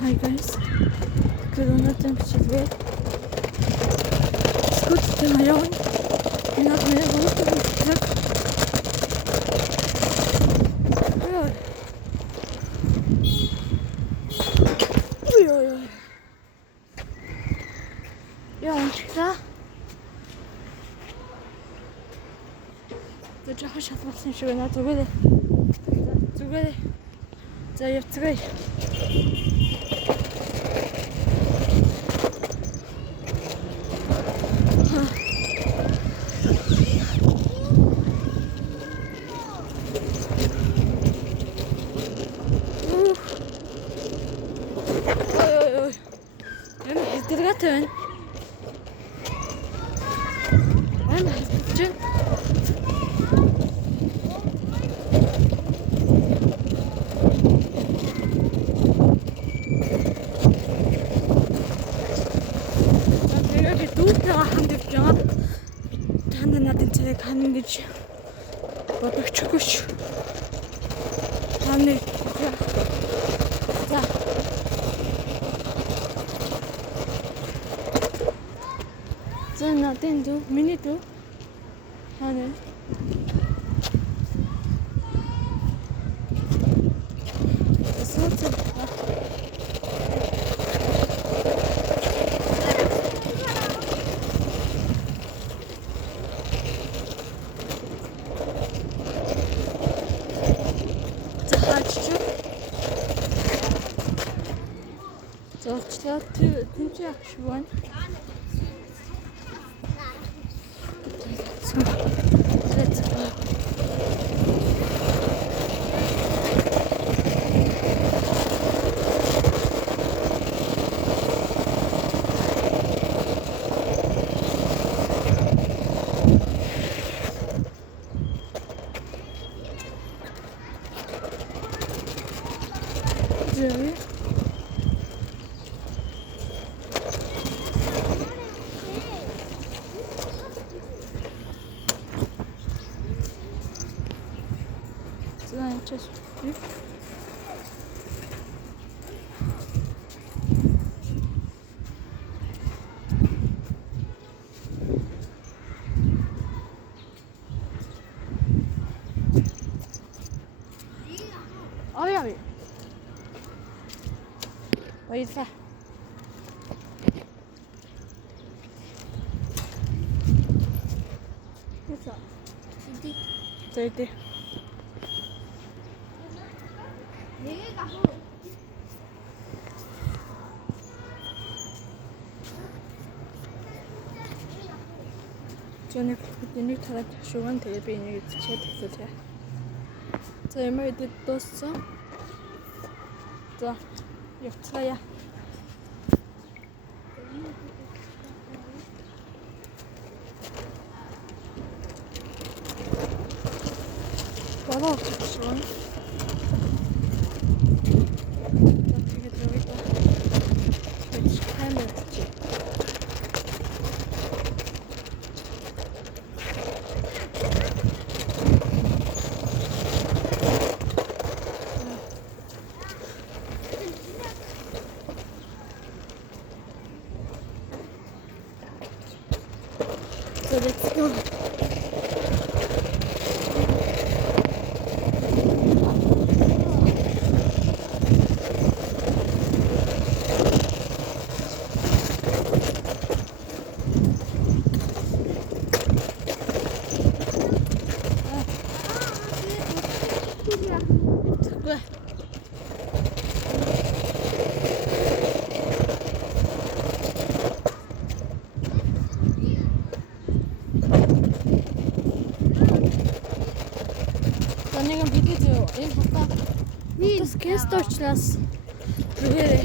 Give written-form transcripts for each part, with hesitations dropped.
Hi guys. Коронавирус бичилгээ. Скуттэй хаяа. Энэс нэр бүгд ой. Яа онцгой. За жахаш шалбарсан юм шиг байна. Зүгээр. За явцгаая. Дэрэгтэй байна. Хэвчээ. Тэгээд дүүтэйгээ хамт явж байгаа. Танд надад царайг хана гэж бодогчгүй ш. Хана. За. Надын дүү, миний дүү. Хана. Сууцаа. Зочлоо тэнцээ явах шиг байна. Let's go. Jerry. Just oh yeah. What is that? What's up? 30. 저는 энийг тараад шуган тэгээ би энийг чичээд хэлээ. За ямар идэв дууссан. За явцгаая. Болоо шуган. So let's go. Нэг видео энэ хата вид кест очлаас үгүй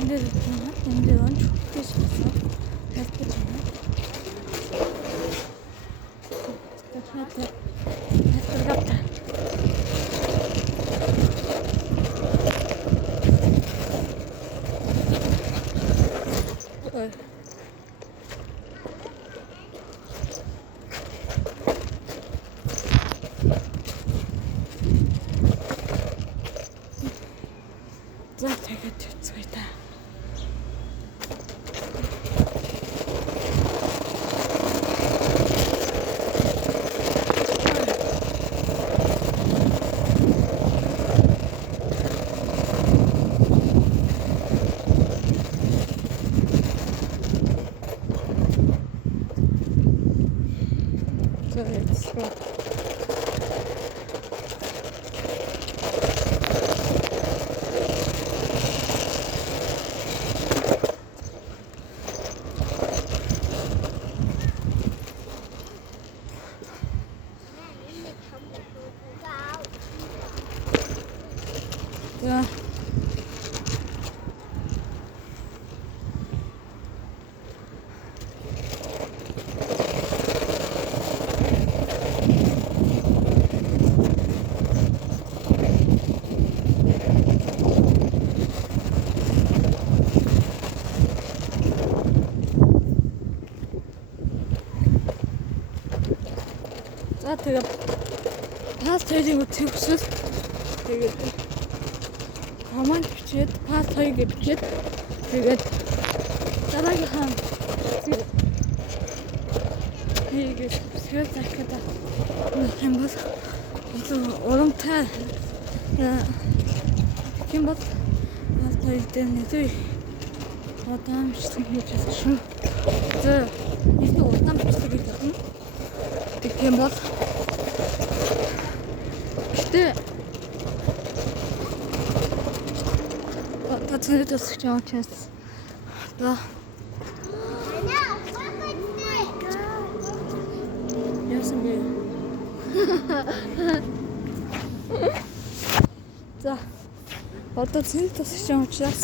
энэ дээр онч гэж хэлсэн. Хэлбэл байна. За тэгээд үзье та. Let's go. Yeah. За тэгээд паст хоёрыг үзэх хүсвэл тэгээд команд бичээд паст хоёрыг бичээд тэгээд дараагийнхаа хийгээд сэвэр захиад юм бол урамтай юм бол паст хоёр дээр нэзээ удаан бичлэг хийж байгаа шүү. За нэг удаан бичлэг хийж байна. Тэг юм бол гэтээ тацны тасч явах чаас да яасан бэ? За одоо цэний тасч явах чаас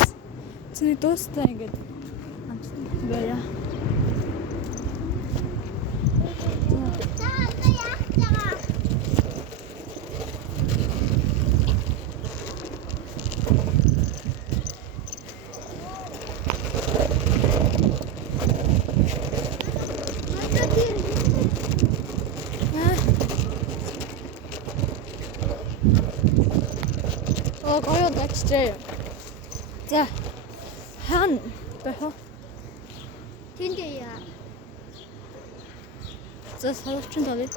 цэний дуустаа ингээд баяа. Гоё дагчжээ. За хан бахо. Тэндээ яа. За салуучин даа.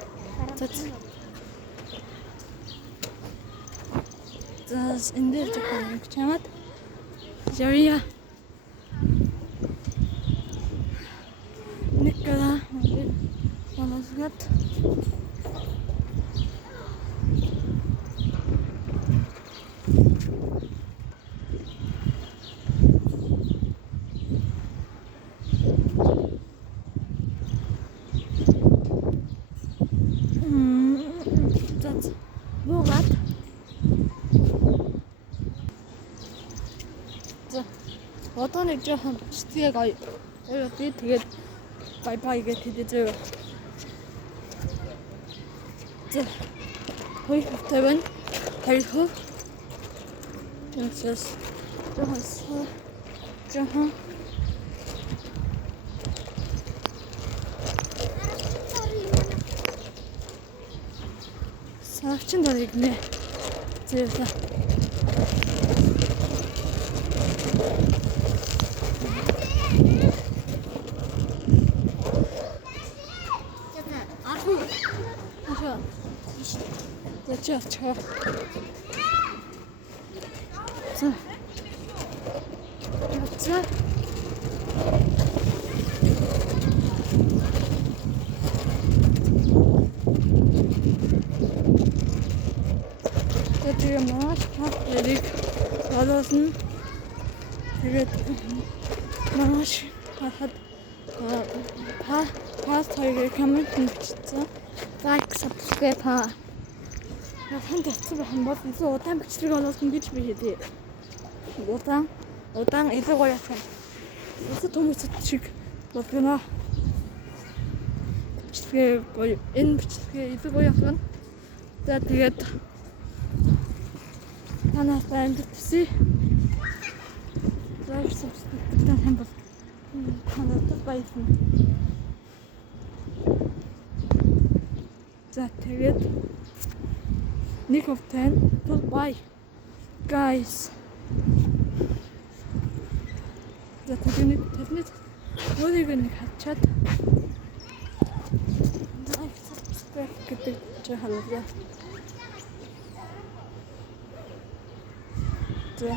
За энэ дээр жоохон нэг чамаад явъя. Никара манасгат Богат. За одоо нэг жоохон бичтгийг гоё би тэгээд бай гэж хэлээ. За хой таван хайрхоо Тэсэс жоохон савчин дорыг нэ. Зэвэ. Ча. За. Тэгээд маш хатэрэг болоосон. Тэгээд маш хат паст хоёрыг коммент бичсэн. Лайк, subscribe хаа. Хан татсан байх юм бол илүү удаан бичлэг олоосон гэж би хэлээ. Удаан удаан илүү гоё яах юм. Өсөд хүмүүсд шиг болгоно. Бичлэгээ гоё. Энэ бичлэгээ илүү гоё явах нь. За тэгээд танаас амжилт хүсье. За subscribe хэн бол танаас баярлалаа. За тэгээд Nick of 10 goodbye guys. За тэгээд тэрнээ өөрийг нэг хачаад like subscribe гэдэг чи халуулъя. За